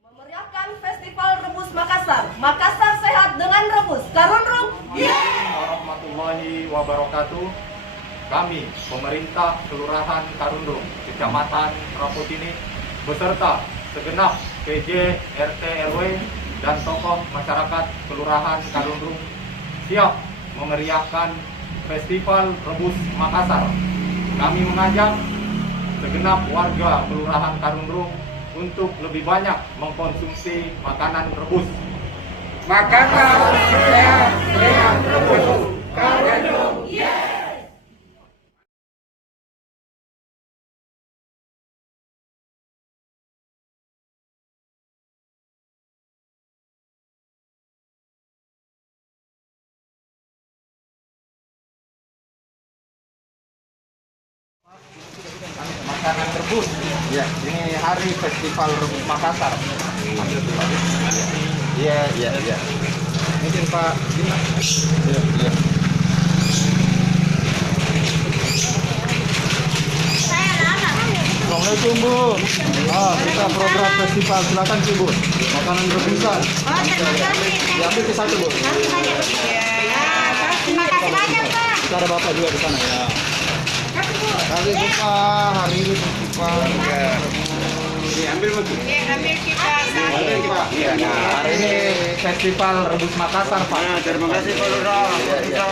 Memeriahkan Festival Rebus Makassar. Makassar sehat dengan rebus. Karundrung. Warahmatullahi wabarakatuh. Kami, pemerintah Kelurahan Karundrung, Kecamatan Rapotini, beserta segenap PJ, RT, RW, dan tokoh masyarakat Kelurahan Karundrung siap memeriahkan Festival Rebus Makassar. Kami mengajak segenap warga Kelurahan Karundrung untuk lebih banyak mengkonsumsi makanan rebus. Makassar sehat dengan rebus. Karundrung, Makanan rebus. Ya, ini hari Festival Rebus Makassar. Iya. Mungkin Pak. Iya. Assalamualaikum Bu. Kita program festival, silakan sih Bu. Makanan rebusan. Terima kasih. Diambil ke satu Bu. Terima kasih banyak Pak. Kita ada Bapak juga di sana ya. Kali buka hari ini festival. Diambil Bu. Ambil kita. Iya, hari ini festival Rebus Makassar Pak. terima kasih Pak Lurah. Iya.